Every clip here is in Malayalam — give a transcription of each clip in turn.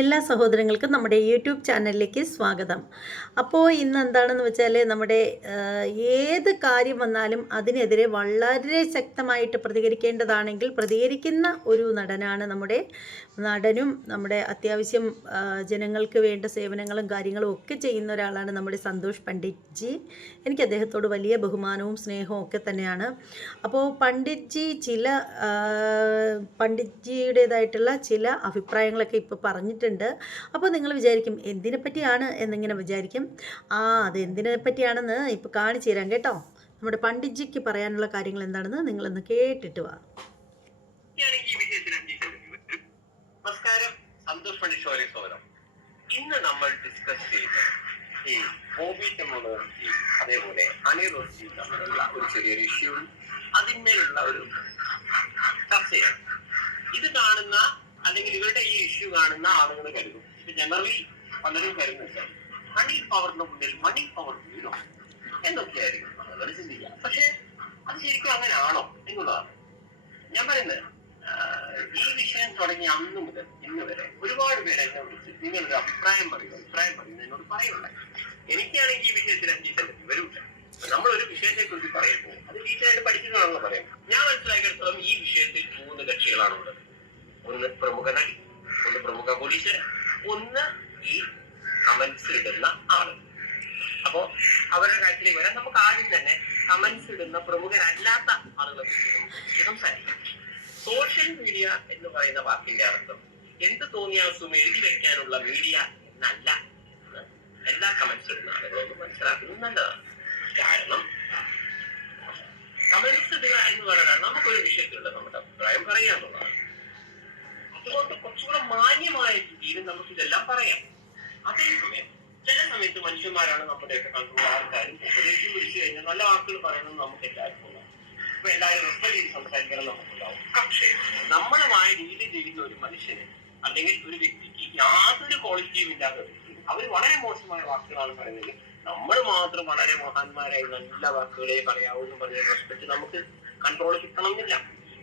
എല്ലാ സഹോദരങ്ങൾക്കും നമ്മുടെ യൂട്യൂബ് ചാനലിലേക്ക് സ്വാഗതം. അപ്പോൾ ഇന്ന് എന്താണെന്ന് വെച്ചാൽ നമ്മുടെ ഏത് കാര്യം വന്നാലും അതിനെതിരെ വളരെ ശക്തമായിട്ട് പ്രതികരിക്കേണ്ടതാണെങ്കിൽ പ്രതികരിക്കുന്ന ഒരു നടനാണ് നടനും നമ്മുടെ അത്യാവശ്യം ജനങ്ങൾക്ക് വേണ്ട സേവനങ്ങളും കാര്യങ്ങളും ഒക്കെ ചെയ്യുന്ന ഒരാളാണ് നമ്മുടെ സന്തോഷ് പണ്ഡിറ്റ് ജി. എനിക്ക് അദ്ദേഹത്തോട് വലിയ ബഹുമാനവും സ്നേഹവും ഒക്കെ തന്നെയാണ്. അപ്പോൾ പണ്ഡിറ്റ് ജിയുടേതായിട്ടുള്ള ചില അഭിപ്രായങ്ങളൊക്കെ ഇപ്പോൾ പറഞ്ഞിട്ടുണ്ട്. അപ്പോൾ നിങ്ങൾ വിചാരിക്കും എന്തിനെ പറ്റിയാണ് എന്നിങ്ങനെ വിചാരിക്കും. അത് എന്തിനെ പറ്റിയാണെന്ന് ഇപ്പോൾ കാണിച്ചു തരാം കേട്ടോ. നമ്മുടെ പണ്ഡിറ്റ്ജിക്ക് പറയാനുള്ള കാര്യങ്ങൾ എന്താണെന്ന് നിങ്ങളൊന്ന് കേട്ടിട്ട് വാ. നമസ്കാരം, സന്തോഷ് പണ്ഡിറ്റ് ഷോയിലെ സ്വാഗതം. ഇന്ന് നമ്മൾ ഡിസ്കസ് ചെയ്ത് ഈ ബോബി ടെക്നോളജി അതേപോലെ അനിൽ റോഷി തമ്മിലുള്ള ഒരു ചെറിയൊരു ഇഷ്യൂ, അതിന്മേലുള്ള ഒരു ചർച്ചയാണ്. ഇത് കാണുന്ന അല്ലെങ്കിൽ ഇവരുടെ ഈ ഇഷ്യൂ കാണുന്ന ആളുകൾ കരുതും, ഇപ്പൊ ജനറലി പലരും കരുതുന്നത് മണി പവറിന് മുന്നിൽ മണി പവർ വീണോ എന്നൊക്കെയായിരിക്കും ആളുകൾ ചിന്തിക്കുക. പക്ഷെ അത് ശരിക്കും അങ്ങനെയാണോ എന്നുള്ളതാണ് ഞാൻ പറയുന്നത്. ഈ വിഷയം തുടങ്ങിയ അന്ന് മുതൽ ഇന്ന് വരെ ഒരുപാട് പേര് എന്നെ വിളിച്ച് നിങ്ങളൊരു അഭിപ്രായം പറയുന്നു എന്നോട് പറയുന്നുണ്ട്. എനിക്കാണെങ്കിൽ ഈ വിഷയത്തിൽ 5 സെന്റ് വരൂല്ല. നമ്മളൊരു വിഷയത്തെ കുറിച്ച് പറയുമ്പോൾ അത് ഡീറ്റെയിലായിട്ട് പഠിക്കുന്നതാണെന്ന് പറയാം. ഞാൻ മനസ്സിലാക്കിയെടുത്തോളം ഈ വിഷയത്തിൽ 3 കക്ഷികളാണുള്ളത്. ഒന്ന് പ്രമുഖ നടി, ഒന്ന് പ്രമുഖ പോലീസ്, ഒന്ന് ഈ കമന്റ്സ് ഇടുന്ന ആള്. അപ്പോ അവരുടെ കാര്യത്തിലേക്ക് വരാൻ നമുക്ക് ആദ്യം തന്നെ കമന്റ്സ് ഇടുന്ന പ്രമുഖരല്ലാത്ത ആളുകളെ സംസാരിക്കാം. സോഷ്യൽ മീഡിയ എന്ന് പറയുന്ന വാക്കിന്റെ അർത്ഥം എന്ത് തോന്നിയാസും എഴുതി വെക്കാനുള്ള മീഡിയ എന്നല്ല. എല്ലാ കമന്റ്സ് ഇടുന്ന ആളുകളൊന്നും മനസ്സിലാക്കുന്നത് നല്ലതാണ്. കാരണം കമന്റ്സ് ഇടുക എന്ന് പറയുന്നത് നമുക്കൊരു വിഷയത്തിലുള്ള നമ്മുടെ അഭിപ്രായം പറയാന്നുള്ളതാണ്. അതുകൊണ്ട് കുറച്ചുകൂടെ മാന്യമായ രീതിയിൽ നമുക്ക് ഇതെല്ലാം പറയാം. അതേസമയം ചില സമയത്ത് മനുഷ്യന്മാരാണ് നമ്മുടെയൊക്കെ കൺട്രോൾ ആൾക്കാരും ഉപദേശം വിളിച്ചു കഴിഞ്ഞാൽ നല്ല വാക്കുകൾ പറയുന്നത് നമുക്ക് എല്ലാവർക്കും ഉണ്ടാവും. ഇപ്പൊ എല്ലാവരും റെസ്പെക്ട് ചെയ്ത് സംസാരിക്കണം നമുക്കുണ്ടാവും. പക്ഷേ നമ്മളുമായ രീതി ചെയ്യുന്ന ഒരു മനുഷ്യന് അല്ലെങ്കിൽ ഒരു വ്യക്തിക്ക് യാതൊരു ക്വാളിറ്റിയും ഇല്ലാത്ത വ്യക്തി അവർ വളരെ മോശമായ വാക്കുകളാണ് പറയുന്നത്. നമ്മൾ മാത്രം വളരെ മഹാന്മാരായി നല്ല വാക്കുകളെ പറയാവൂ എന്ന് പറഞ്ഞ റെസ്പെക്ട് നമുക്ക് കൺട്രോൾ കിട്ടണമെന്നില്ല.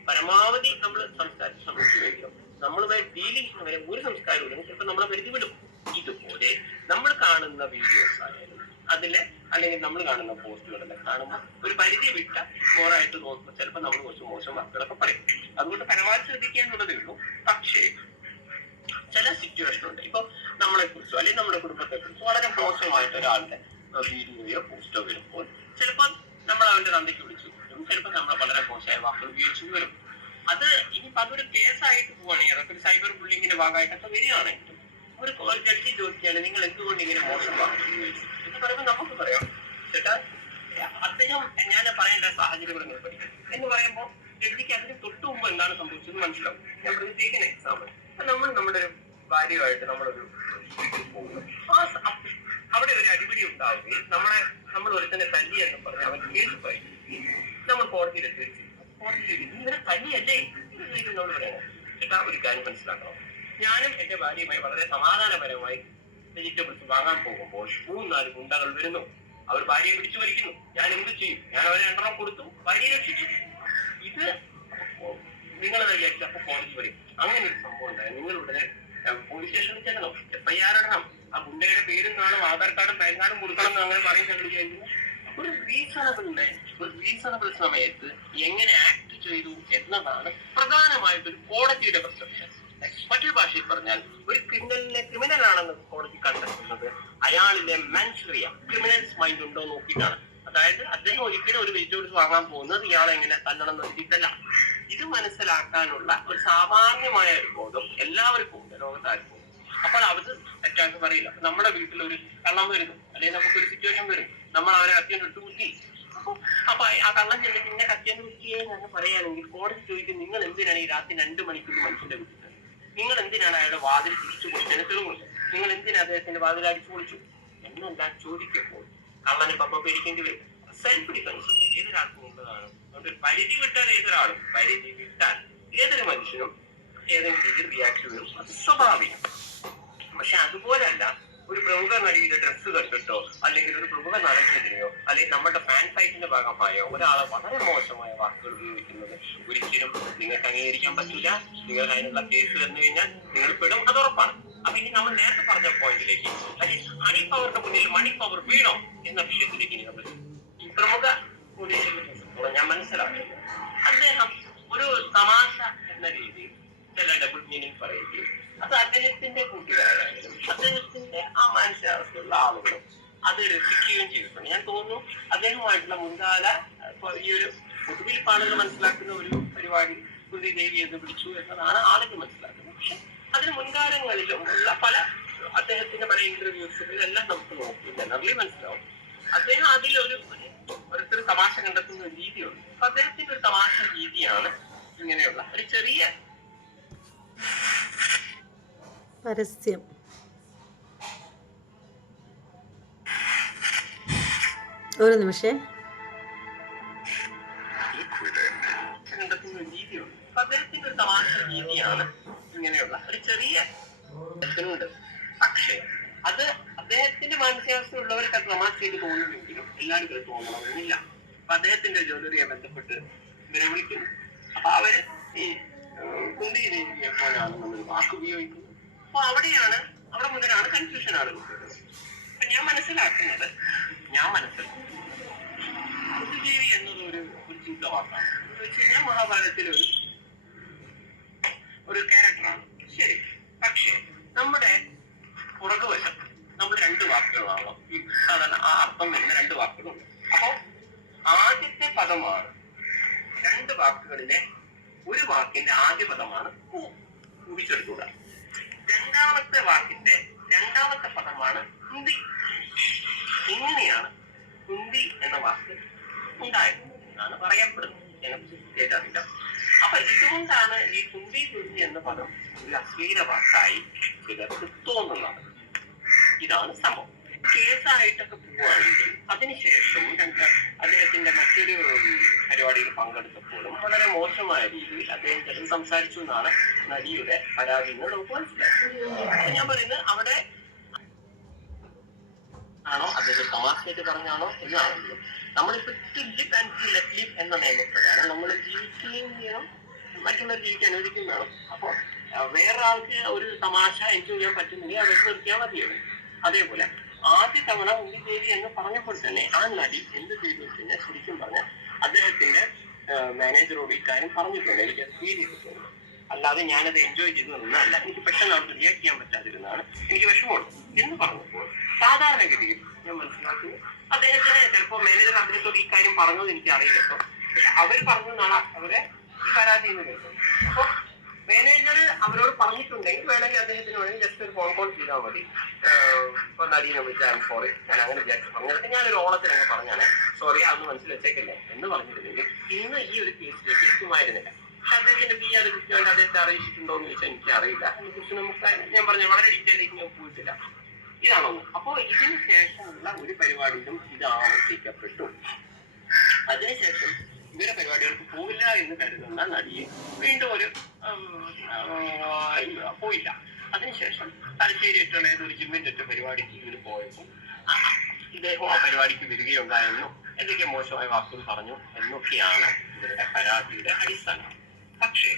പരമാവധി നമ്മൾ സംസാരിച്ച് ശ്രമിക്കുമെങ്കിലും നമ്മളുമായി ഡീൽ ചെയ്യുന്നവരെ ഒരു സംസ്കാരവും ഇല്ലെങ്കിൽ ചിലപ്പോൾ നമ്മളെ പരിധി വിടും. ഇതുപോലെ നമ്മൾ കാണുന്ന വീഡിയോസ് ആയാലും അതിലെ അല്ലെങ്കിൽ നമ്മൾ കാണുന്ന പോസ്റ്റുകളെല്ലാം കാണുമ്പോൾ ഒരു പരിധി വിട്ട മോറായിട്ട് തോന്നുമ്പോൾ ചിലപ്പോൾ നമ്മൾ കുറച്ച് മോശം വാക്കുകളൊക്കെ പറയും. അതുകൊണ്ട് പരമാവധി ശ്രദ്ധിക്കാന്നുള്ളതേ ഉള്ളൂ. പക്ഷേ ചില സിറ്റുവേഷൻ ഉണ്ട്. ഇപ്പൊ നമ്മളെ കുറിച്ചോ അല്ലെങ്കിൽ നമ്മുടെ കുടുംബത്തെ കുറിച്ചോ വളരെ മോശമായിട്ട് ഒരാളുടെ വീഡിയോയോ പോസ്റ്റോ വരുമ്പോൾ ചിലപ്പോൾ നമ്മൾ അവന്റെ നന്ദിക്ക് വിളിച്ചു വരും, ചിലപ്പോൾ നമ്മൾ വളരെ മോശമായ വാക്കുകൾ ഉപയോഗിച്ചു വരും. അത് ഇനിയിപ്പോ അതൊരു കേസായിട്ട് പോവുകയാണെങ്കിൽ അതൊക്കെ ഒരു സൈബർ ബുള്ളിങ്ങിന്റെ ഭാഗമായിട്ടൊക്കെ വരികയാണെങ്കിലും ഒരു ജഡ്ജി ചോദിക്കുകയാണ് നിങ്ങൾ എന്തുകൊണ്ട് ഇങ്ങനെ മോശം വാക്കുകൾ ഉപയോഗിച്ചു എന്ന് പറയുമ്പോൾ നമുക്ക് പറയാം ചേട്ടാ അദ്ദേഹം ഞാൻ പറയേണ്ട സാഹചര്യങ്ങൾ നിങ്ങൾ പഠിക്കണം എന്ന് പറയുമ്പോൾ ജഡ്ജിക്ക് അതിന് തൊട്ട് മുമ്പ് എന്താണ് സംഭവിച്ചത് മനസ്സിലാവും. ഞാൻ പ്രതികരിക്കുന്ന എക്സാമ്പിൾ, നമ്മൾ നമ്മുടെ ഒരു ഭാര്യയുമായിട്ട് നമ്മളൊരു പോകുന്നു, അവിടെ ഒരു അടിപിടി ഉണ്ടാവുകയും നമ്മൾ ഒരുത്തന്നെ തല്ലി എന്ന് പറഞ്ഞ് അവൻ കേസ് പോയി നമ്മൾ കോടതിയിൽ എത്തിച്ചു. ഇവരെ തല്ലിയല്ലേ എന്നോട് പറയണം. ചേട്ടാ ഒരു കാര്യം മനസ്സിലാക്കണം, ഞാനും എന്റെ ഭാര്യയുമായി വളരെ സമാധാനപരമായി വെജിറ്റബിൾസ് വാങ്ങാൻ പോകുമ്പോൾ 3-4 ഗുണ്ടകൾ വരുന്നു. അവർ ഭാര്യയെ പിടിച്ചു വലിക്കുന്നു. ഞാൻ എന്ത് ചെയ്യും? ഞാൻ അവരെ 2 കൊടുത്തു, ഭാര്യയെ രക്ഷിച്ചു. ഇത് നിങ്ങൾ വിചാരിച്ചപ്പോ കോടതി വരും. അങ്ങനെ ഒരു സംഭവം ഉണ്ടായി. നിങ്ങൾ ഉടനെ പോലീസ് സ്റ്റേഷനിൽ ചെല്ലണം, FIR ഇടണം. ആ ഗുണ്ടയുടെ പേരും കാണും, ആധാർ കാർഡും പാൻ കാർഡും കൊടുക്കണം എന്ന് അങ്ങനെ പറയും. ഞങ്ങൾ വിചാരിക്കുന്നു ഒരു റീസണബിൾ സമയത്ത് എങ്ങനെ ആക്ട് ചെയ്തു എന്നതാണ് പ്രധാനമായിട്ടൊരു കോടതിയുടെ പെർസെപ്ഷൻ. മറ്റൊരു ഭാഷയിൽ പറഞ്ഞാൽ ഒരു ക്രിമിനൽ ആണെന്ന് കോടതി കണ്ടെത്തുന്നത് അയാളിലെ മെൻഷറിയ ക്രിമിനൽസ് മൈൻഡ് ഉണ്ടോ നോക്കിയിട്ടാണ്. അതായത് അദ്ദേഹം ഒരിക്കലും ഒരു വെജിറ്റബിൾസ് വാങ്ങാൻ പോകുന്നത് ഇയാളെ എങ്ങനെ തല്ലണം നിർത്തിയിട്ടല്ല. ഇത് മനസ്സിലാക്കാനുള്ള ഒരു സാമാന്യമായ ഒരു ബോധം എല്ലാവർക്കും ഉണ്ട്, ലോകത്താർക്കും. അപ്പോൾ അത് തെറ്റാന്ന് പറയില്ല. നമ്മുടെ വീട്ടിൽ ഒരു കള്ളം വരുന്നു അല്ലെങ്കിൽ നമുക്കൊരു സിറ്റുവേഷൻ വരും, നമ്മൾ അവരെ കത്തിയുടെ ഇട്ട് കുത്തി. അപ്പൊ ആ കള്ളം ചെന്നിട്ട് ഇന്നെ കത്തിയെന്ന് കുത്തിയേ എന്ന് പറയുകയാണെങ്കിൽ കോടതി ചോദിക്കും നിങ്ങൾ എന്തിനാണ് ഈ രാത്രി 2 മണിക്കൂർ മനുഷ്യന്റെ വീട്ടിൽ, നിങ്ങൾ എന്തിനാണ് അയാളുടെ വാതിൽ തിരിച്ചു കൊടുത്തതിന് തെളിവുണ്ട്, നിങ്ങൾ എന്തിനാ അദ്ദേഹത്തിന്റെ വാതിൽ അടിച്ചു പൊളിച്ചു എന്നെല്ലാം ചോദിക്കുമ്പോൾ കള്ളന് പപ്പ പേടിക്കേണ്ടി വരും. സെൽഫ് ഡിഫൻസ് ഏതൊരാൾക്കും ഉള്ളതാണ്. അതുകൊണ്ട് ഒരു പരിധി വിട്ടാൽ ഏതൊരു മനുഷ്യനും ഏതെങ്കിലും രീതിയിൽ റിയാക്ട് വരും, അത് സ്വാഭാവികം. പക്ഷെ അതുപോലെയല്ല ഒരു പ്രമുഖ നടിയുടെ ഡ്രസ്സ് കണ്ടിട്ടോ അല്ലെങ്കിൽ ഒരു പ്രമുഖ നടനെതിരെയോ അല്ലെങ്കിൽ നമ്മുടെ ഫാൻ ഫൈറ്റിന്റെ ഭാഗമായോ ഒരാളെ വളരെ മോശമായ വാക്കുകൾ ഉപയോഗിക്കുന്നത് ഒരിക്കലും നിങ്ങൾക്ക് അംഗീകരിക്കാൻ പറ്റില്ല. നിങ്ങൾ അതിനുള്ള കേസ് വന്നു കഴിഞ്ഞാൽ നിങ്ങൾ പെടും, അത് ഉറപ്പാണ്. അപ്പൊ ഇനി നമ്മൾ നേരത്തെ പറഞ്ഞ പോയിന്റിലേക്ക്, ഹണി പവറിന്റെ മുന്നിൽ മണി പവർ വീണോ എന്ന വിഷയത്തിലേക്ക് ഇനി നമ്മൾ ഈ പ്രമുഖ ഞാൻ മനസ്സിലാക്കുന്നത് അദ്ദേഹം ഒരു തമാശ എന്ന രീതിയിൽ ചില ഡബിൾ മീനിങ് പറയുകയും അത് അദ്ദേഹത്തിന്റെ കൂട്ടുകാരായാലും അദ്ദേഹത്തിന്റെ ആ മാനസികാവസ്ഥയുള്ള ആളുകളും അത് രസിക്കുകയും ചെയ്തിട്ടുണ്ട്. ഞാൻ തോന്നുന്നു അദ്ദേഹമായിട്ടുള്ള മുൻകാല ഈ ഒരു പൊതുവിൽ ആളുകൾ മനസ്സിലാക്കുന്ന ഒരു പരിപാടി കുന്തി ദേവി എന്ന് വിളിച്ചു എന്നതാണ് ആളുകൾ മനസ്സിലാക്കുന്നത്. പക്ഷെ അതിന് മുൻകാലങ്ങളിലും ഉള്ള പല അദ്ദേഹത്തിന്റെ പല ഇന്റർവ്യൂസുകളിൽ എല്ലാം നമുക്ക് നോക്കില്ല അതിൽ മനസ്സിലാവും അദ്ദേഹം അതിലൊരു ഓരോരുത്തർ തമാശ കണ്ടെത്തുന്ന ഒരു രീതിയുണ്ട്. അപ്പൊ അദ്ദേഹത്തിന്റെ ഒരു തമാശ രീതിയാണ് ഇങ്ങനെയുള്ള ഒരു ചെറിയ പരസ്യം. ഒരു നിമിഷം. കണ്ടെത്തുന്ന ഒരു രീതിയുണ്ട്. അപ്പൊ അദ്ദേഹത്തിന്റെ ഒരു തമാശ രീതിയാണ് ഇങ്ങനെയുള്ള ഒരു ചെറിയ ഉണ്ട്. പക്ഷേ അത് അദ്ദേഹത്തിന്റെ മാനസികാവസ്ഥ ഉള്ളവർക്ക് അത് തമാശ ചെയ്ത് തോന്നുമെങ്കിലും എല്ലാവർക്കും അത് തോന്നണമെന്നില്ല. അപ്പൊ അദ്ദേഹത്തിന്റെ ജ്വല്ലറിയെ ബന്ധപ്പെട്ട് ഇവരെ വിളിക്കുന്നു. അപ്പൊ അവര് ഈ കുന്തി ദേവിയെ പോലാണ് നമ്മൾ വാക്ക് ഉപയോഗിക്കുന്നത്. അപ്പൊ അവിടെ മുതലാണ് കൺഫ്യൂഷൻ ആളുകൾ. അപ്പൊ ഞാൻ മനസ്സിലാക്കുന്നത് കുന്തിദേവി എന്നത് ഒരു ചീത്ത വാക്കാണ്. എന്ന് വെച്ച് കഴിഞ്ഞാൽ മഹാഭാരതത്തിലെ ഒരു ക്യാരക്ടറാണ്. ശരി. പക്ഷേ നമ്മുടെ പുറകുവശം നമ്മൾ രണ്ട് വാക്കുകളാണോ സാധാരണ ആ അർത്ഥം വരുന്ന രണ്ട് വാക്കുകളുണ്ട്. അപ്പോ ആദ്യത്തെ പദമാണ് രണ്ട് വാക്കുകളിലെ ഒരു വാക്കിന്റെ ആദ്യ പദമാണ് ഊഹിച്ചെടുക്കുക. രണ്ടാമത്തെ വാക്കിന്റെ രണ്ടാമത്തെ പദമാണ് കുന്തി. ഇങ്ങനെയാണ് കുന്തി എന്ന വാക്ക് ഉണ്ടായത് എന്നാണ് പറയപ്പെടുന്നത്. കേട്ടില്ല. അപ്പൊ ഇതുകൊണ്ടാണ് ഈ കുന്തി കുന്തി എന്ന പദം ഒരു അശ്ലീല വാക്കായി ചിലർക്ക് തോന്നുന്നത്. ഇതാണ് സംഭവം. കേസായിട്ടൊക്കെ പോവുകയാണെങ്കിൽ അതിനുശേഷം അദ്ദേഹത്തിന്റെ മറ്റൊരു പരിപാടിയിൽ പങ്കെടുത്തപ്പോഴും വളരെ മോശമായ രീതിയിൽ അദ്ദേഹം ചിലത് സംസാരിച്ചു എന്നാണ് നടിയുടെ പരാതി എന്ന് നമുക്ക് മനസ്സിലാക്കുന്നത്. ഞാൻ പറയുന്നത് അവിടെ ആണോ അദ്ദേഹം തമാശയായിട്ട് പറഞ്ഞാണോ എന്നാണെങ്കിലും നമ്മളിപ്പോ എന്ന നിയമപ്രകാരം നമ്മൾ ജീവിക്കുകയും ചെയ്യണം, മറ്റുള്ളവർ ജീവിക്കാൻ അനുവദിക്കുകയും വേണം. അപ്പൊ വേറെ ആൾക്ക് ഒരു തമാശ എൻജോയ് ചെയ്യാൻ പറ്റുന്നില്ല, അത് നിർത്തിയാൽ മതിയാണ്. അതേപോലെ ആദ്യ തവണ ഉണ്ണിദേവി എന്ന് പറഞ്ഞപ്പോൾ തന്നെ ആ നടി എന്ത് ചെയ്തു വെച്ച് കഴിഞ്ഞാൽ ശരിക്കും പറഞ്ഞാൽ അദ്ദേഹത്തിന്റെ മാനേജറോട് ഇക്കാര്യം പറഞ്ഞിട്ടുണ്ട്. എനിക്ക് ഫീൽ ചെയ്തിട്ടുണ്ട്. അല്ലാതെ ഞാനത് എൻജോയ് ചെയ്തതൊന്നല്ല, എനിക്ക് പെട്ടെന്ന് അവിടെ റിയാക്ട് ചെയ്യാൻ പറ്റാതിരുന്നാണ്, എനിക്ക് വിഷമമുണ്ട് എന്ന് പറഞ്ഞപ്പോൾ സാധാരണഗതിയിൽ ഞാൻ മനസ്സിലാക്കുന്നു അദ്ദേഹത്തിന് ചിലപ്പോൾ മാനേജർ അദ്ദേഹത്തോട് ഇക്കാര്യം പറഞ്ഞത് എനിക്ക് അറിയില്ലട്ടോ, പക്ഷെ അവർ പറഞ്ഞതാണ് അവരെ ഈ പരാതി എന്ന് കേൾക്കുന്നത്. അപ്പൊ മാനേജർ അവരോട് പറഞ്ഞിട്ടുണ്ടെങ്കിൽ വേണമെങ്കിൽ അദ്ദേഹത്തിന് വേണമെങ്കിൽ ജസ്റ്റ് ഒരു ഫോൺ കോൾ ചെയ്താൽ മതി. ഇപ്പൊ നടിയെ വിളിച്ചാൽ സോറി ഞാൻ അങ്ങനെ വിചാരിച്ചു പറഞ്ഞതൊക്കെ ഞാനൊരു ഓണത്തിനൊക്കെ പറഞ്ഞാണ്, സോറി അതൊന്ന് മനസ്സിൽ വെച്ചേക്കല്ലേ എന്ന് പറഞ്ഞിരുന്നെങ്കിൽ ഇന്ന് ഈ ഒരു കേസിലേക്ക് എത്തുമായിരുന്നില്ല. പക്ഷെ അദ്ദേഹത്തിന്റെ പി ആർ കൃത്യമായിട്ട് അദ്ദേഹത്തെ അറിയിച്ചിട്ടുണ്ടോ എന്ന് ചോദിച്ചാൽ എനിക്ക് അറിയില്ല. അതിനെക്കുറിച്ച് നമുക്ക് ഞാൻ പറഞ്ഞ വളരെ ഡീറ്റെയിലേക്ക് ഞാൻ പോയിട്ടില്ല. ഇതാണൊന്ന്. അപ്പോ ഇതിന് ശേഷമുള്ള ഒരു പരിപാടിയിലും ഇത് ആവർത്തിക്കപ്പെട്ടു. അതിനുശേഷം ഇവരെ പരിപാടികൾക്ക് പോവില്ല എന്ന് കരുതുന്ന നടിയെ വീണ്ടും ഒരു പോയില്ല. അതിനുശേഷം തലശ്ശേരി ഏറ്റവും ഏതൊരു ജിമ്മിന്റെ ഒറ്റ പരിപാടിക്ക് ഇവര് പോയപ്പോൾ ഇദ്ദേഹം ആ പരിപാടിക്ക് വരികയുണ്ടായെന്നും എന്തൊക്കെ മോശമായ വാക്കുകൾ പറഞ്ഞു എന്നൊക്കെയാണ് ഇവരുടെ പരാതിയുടെ അടിസ്ഥാനം. പക്ഷേ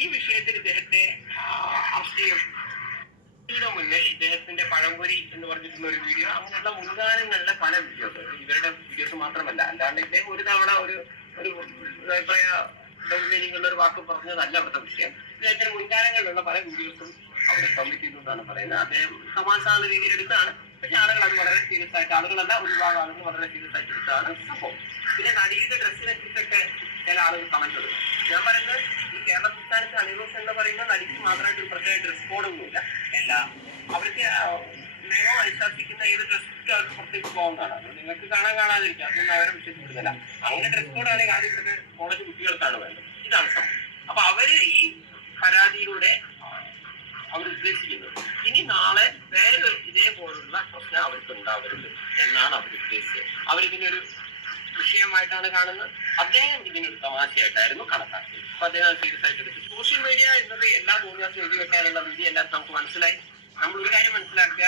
ഈ വിഷയത്തിൽ ഇദ്ദേഹത്തെ മുന്നിൽ ഇദ്ദേഹത്തിന്റെ പഴംപൊരി എന്ന് പറഞ്ഞിട്ടുള്ള ഒരു വീഡിയോ, അങ്ങനെയുള്ള മുൻകാലങ്ങളിലെ പല വീഡിയോസ്, ഇവരുടെ വീഡിയോസ് മാത്രമല്ല, അല്ലാണ്ട് ഇദ്ദേഹം ഒരു തവണ ഒരു അഭിപ്രായ ഡൗൺലൈനിങ്ങുള്ള ഒരു വാക്ക് പറഞ്ഞതല്ല അവിടുത്തെ വിഷയം. ഇദ്ദേഹത്തിന്റെ മുൻകാലങ്ങളിലുള്ള പല വീഡിയോസും അവിടെ സബ്മിറ്റ് ചെയ്തുകൊണ്ടാണ് പറയുന്നത്. അദ്ദേഹം സമാധാന രീതിയിൽ എടുത്താണ്. പക്ഷെ ആളുകൾ അത് വളരെ സീരിയസ് ആയിട്ട്, ആളുകളല്ല ഒരു വിഭാഗം ആളുകൾ വളരെ സീരിയസ് ആയിട്ട് എടുത്താണ് സംഭവം. പിന്നെ നടിയുടെ ഡ്രസ്സിനെ കുറിച്ചൊക്കെ ചില ആളുകൾ കമന്റ് കൊടുക്കും. ഞാൻ പറയുന്നത് ഈ കേരള സംസ്ഥാനത്ത് അണിവേഴ്സ് എന്ന് പറയുന്ന നടിക്ക് മാത്രമായിട്ട് ഒരു പ്രത്യേക ഡ്രസ് കോഡൊന്നുമില്ല. അവർക്ക് നിയമം അനുശാസിക്കുന്ന ഏത് ഡ്രസ് അവർക്ക് പുറത്തേക്ക് പോകുന്നതാണ്. അത് നിങ്ങൾക്ക് കാണാതിരിക്കുക, അതൊന്നും അവരെ വിശ്വസിക്കുന്നില്ല. അങ്ങനെ ഡ്രസ് കോഡാണെങ്കിൽ ആദ്യം ഇവിടുത്തെ കോളേജ് കുട്ടികൾക്കാണ് വേണ്ടത്. ഇതാണ് സംഭവം. അപ്പൊ അവര് ഈ പരാതിയിലൂടെ അവർ ഉദ്ദേശിക്കുന്നത് ഇനി നാളെ വേറെ ഇതേപോലുള്ള പ്രശ്നം അവർക്ക് ഉണ്ടാവരുത് എന്നാണ് അവർ ഉദ്ദേശിച്ചത്. അവരിതിനൊരു വിഷയമായിട്ടാണ് കാണുന്നത്. അദ്ദേഹം ഇതിനൊരു തമാശയായിട്ടായിരുന്നു കണക്കാക്കിയത്. അപ്പൊ അദ്ദേഹം സീരിയസ് ആയിട്ട് എടുത്തു. സോഷ്യൽ മീഡിയ എന്നത് എല്ലാ തോന്നിയാസം എഴുതി വെക്കാനുള്ള രീതി എല്ലാവർക്കും നമുക്ക് മനസ്സിലായി. നമ്മൾ ഒരു കാര്യം മനസ്സിലാക്കുക,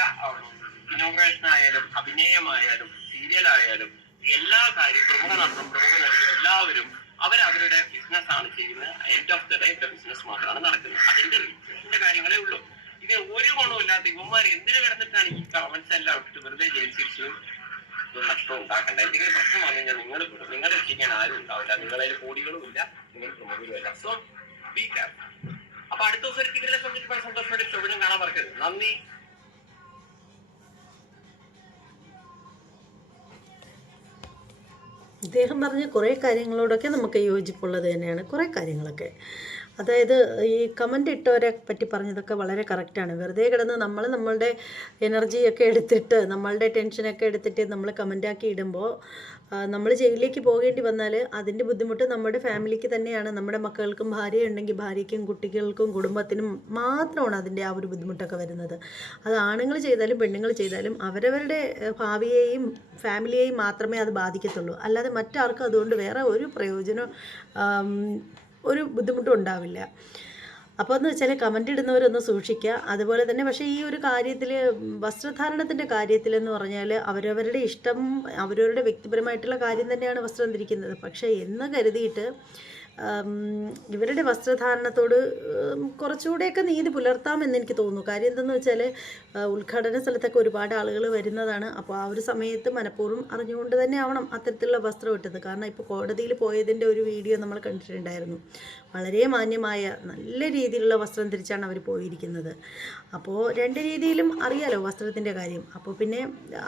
ഇനോഗ്രേഷൻ ആയാലും അഭിനയമായാലും സീരിയലായാലും എല്ലാ കാര്യം പ്രമുഖ നടനും പ്രമുഖ നടിയും എല്ലാവരും അവരവരുടെ ബിസിനസ് ആണ് ചെയ്യുന്നത്. End of the day business മാത്രമാണ് നടക്കുന്നത്. അതിന്റെ കാര്യങ്ങളേ ഉള്ളൂ. ഇത് ഒരു ഗുണമില്ലാത്ത ഇവന്മാർ എന്തിനു കിടന്നിട്ടാണ് ഈ കമന്റ്സ് എല്ലാം ഇട്ടിട്ട് വെറുതെ ജയിൽ ശിക്ഷയും നഷ്ടം ഉണ്ടാക്കണ്ട. എന്തെങ്കിലും പ്രശ്നം വന്നു കഴിഞ്ഞാൽ നിങ്ങൾ രക്ഷിക്കാൻ ആരും ഉണ്ടാവില്ല. നിങ്ങളതിൽ കോടികളും ഇല്ല, നിങ്ങൾ പ്രമുഖരും ഇല്ല. So be careful. അപ്പൊ അടുത്ത ദിവസം ഇവരുടെ സന്തോഷമായിട്ട് ഷോവിനും കാണാൻ മറക്കരുത്. നന്ദി. ഇദ്ദേഹം പറഞ്ഞ കുറേ കാര്യങ്ങളോടൊക്കെ നമുക്ക് യോജിപ്പുള്ളത് തന്നെയാണ്, കുറേ കാര്യങ്ങളൊക്കെ. അതായത് ഈ കമൻ്റ് ഇട്ടവരെ പറ്റി പറഞ്ഞതൊക്കെ വളരെ കറക്റ്റാണ്. വെറുതെ കിടന്ന് നമ്മളുടെ എനർജിയൊക്കെ എടുത്തിട്ട്, നമ്മളുടെ ടെൻഷനൊക്കെ എടുത്തിട്ട് നമ്മൾ കമൻ്റാക്കി ഇടുമ്പോൾ നമ്മൾ ജയിലിലേക്ക് പോകേണ്ടി വന്നാൽ അതിൻ്റെ ബുദ്ധിമുട്ട് നമ്മുടെ ഫാമിലിക്ക് തന്നെയാണ്. നമ്മുടെ മക്കൾക്കും ഭാര്യ ഉണ്ടെങ്കിൽ ഭാര്യയ്ക്കും കുട്ടികൾക്കും കുടുംബത്തിനും മാത്രമാണ് അതിൻ്റെ ആ ഒരു ബുദ്ധിമുട്ടൊക്കെ വരുന്നത്. അത് ആണുങ്ങൾ ചെയ്താലും പെണ്ണുങ്ങൾ ചെയ്താലും അവരവരുടെ ഭാവിയെയും ഫാമിലിയെയും മാത്രമേ അത് ബാധിക്കത്തുള്ളൂ. അല്ലാതെ മറ്റാർക്കും അതുകൊണ്ട് വേറെ ഒരു പ്രയോജനം ഒരു ബുദ്ധിമുട്ടും ഉണ്ടാവില്ല. അപ്പോൾ എന്ന് വെച്ചാൽ കമൻ്റ് ഇടുന്നവരൊന്ന് സൂക്ഷിക്കുക. അതുപോലെ തന്നെ പക്ഷേ ഈ ഒരു കാര്യത്തിൽ, വസ്ത്രധാരണത്തിൻ്റെ കാര്യത്തിലെന്ന് പറഞ്ഞാൽ അവരവരുടെ ഇഷ്ടം, അവരവരുടെ വ്യക്തിപരമായിട്ടുള്ള കാര്യം തന്നെയാണ് വസ്ത്രം ധരിക്കുന്നത്. പക്ഷേ എന്ന് കരുതിയിട്ട് ഇവരുടെ വസ്ത്രധാരണത്തോട് കുറച്ചുകൂടെയൊക്കെ നീതി പുലർത്താമെന്ന് എനിക്ക് തോന്നുന്നു. കാര്യം എന്തെന്ന് വെച്ചാൽ ഉദ്ഘാടന സ്ഥലത്തൊക്കെ ഒരുപാട് ആളുകൾ വരുന്നതാണ്. അപ്പോൾ ആ ഒരു സമയത്ത് മനഃപൂർവ്വം അറിഞ്ഞുകൊണ്ട് തന്നെ ആവണം അത്തരത്തിലുള്ള വസ്ത്രം ഇട്ടത്. കാരണം ഇപ്പോൾ കോടതിയിൽ പോയതിൻ്റെ ഒരു വീഡിയോ നമ്മൾ കണ്ടിട്ടുണ്ടായിരുന്നു. വളരെ മാന്യമായ നല്ല രീതിയിലുള്ള വസ്ത്രം ധരിച്ചാണ് അവർ പോയിരിക്കുന്നത്. അപ്പോൾ രണ്ട് രീതിയിലും അറിയാലോ വസ്ത്രത്തിൻ്റെ കാര്യം. അപ്പോൾ പിന്നെ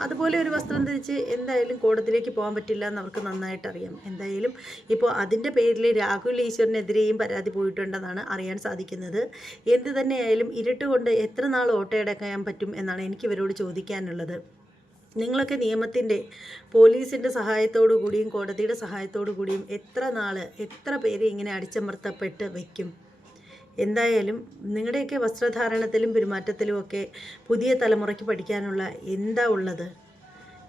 അതുപോലെ ഒരു വസ്ത്രം ധരിച്ച് എന്തായാലും കോടതിയിലേക്ക് പോകാൻ പറ്റില്ല എന്ന് അവർക്ക് നന്നായിട്ട് അറിയാം. എന്തായാലും ഇപ്പോൾ അതിൻ്റെ പേരിൽ രാഹുൽ ഈശ്വറിനെതിരെയും പരാതി പോയിട്ടുണ്ടെന്നാണ് അറിയാൻ സാധിക്കുന്നത്. എന്ത് തന്നെയായാലും ഇരുട്ട് കൊണ്ട് എത്ര നാൾ ഓട്ടയടക്കാൻ പറ്റും എന്നാണ് എനിക്ക് ഇവരോട് ചോദിക്കാനുള്ളത്. നിങ്ങളൊക്കെ നിയമത്തിൻ്റെ, പോലീസിൻ്റെ സഹായത്തോടു കൂടിയും കോടതിയുടെ സഹായത്തോടു കൂടിയും എത്ര പേര് ഇങ്ങനെ അടിച്ചമർത്തപ്പെട്ട് വയ്ക്കും? എന്തായാലും നിങ്ങളുടെയൊക്കെ വസ്ത്രധാരണത്തിലും പെരുമാറ്റത്തിലും ഒക്കെ പുതിയ തലമുറയ്ക്ക് പഠിക്കാനുള്ള എന്താ ഉള്ളത്?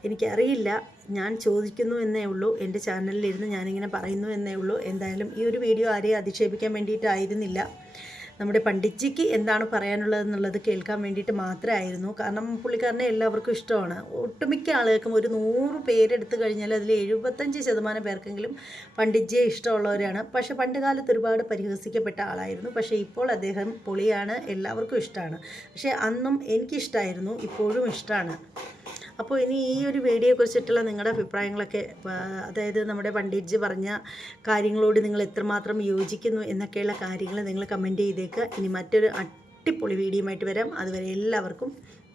എനിക്കറിയില്ല. ഞാൻ ചോദിക്കുന്നു എന്നേ ഉള്ളൂ. എൻ്റെ ചാനലിലിരുന്ന് ഞാനിങ്ങനെ പറയുന്നു എന്നേ ഉള്ളൂ. എന്തായാലും ഈ ഒരു വീഡിയോ ആരെയും അധിക്ഷേപിക്കാൻ വേണ്ടിയിട്ടായിരുന്നില്ല. നമ്മുടെ പണ്ഡിറ്റ്ജിക്ക് എന്താണ് പറയാനുള്ളതെന്നുള്ളത് കേൾക്കാൻ വേണ്ടിയിട്ട് മാത്രമായിരുന്നു. കാരണം പുള്ളിക്കാരനെ എല്ലാവർക്കും ഇഷ്ടമാണ്. ഒട്ടുമിക്ക ആളുകൾക്കും ഒരു 100 പേരെടുത്ത് കഴിഞ്ഞാൽ അതിൽ 75% പേർക്കെങ്കിലും പണ്ഡിറ്റ്ജിയെ ഇഷ്ടമുള്ളവരാണ്. പക്ഷേ പണ്ട് കാലത്ത് ഒരുപാട് പരിഹസിക്കപ്പെട്ട ആളായിരുന്നു. പക്ഷേ ഇപ്പോൾ അദ്ദേഹം പൊളിയാണ്, എല്ലാവർക്കും ഇഷ്ടമാണ്. പക്ഷേ അന്നും എനിക്കിഷ്ടമായിരുന്നു, ഇപ്പോഴും ഇഷ്ടമാണ്. അപ്പോൾ ഇനി ഈ ഒരു വീഡിയോയെക്കുറിച്ചിട്ടുള്ള നിങ്ങളുടെ അഭിപ്രായങ്ങളൊക്കെ, അതായത് നമ്മുടെ പണ്ഡിറ്റ്ജി പറഞ്ഞ കാര്യങ്ങളോട് നിങ്ങൾ എത്രമാത്രം യോജിക്കുന്നു എന്നൊക്കെയുള്ള കാര്യങ്ങൾ നിങ്ങൾ കമൻറ്റ് ചെയ്തേക്കുക. ഇനി മറ്റൊരു അടിപൊളി വീഡിയോയുമായിട്ട് വരാം. അതുവരെ എല്ലാവർക്കും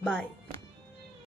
ബായ്.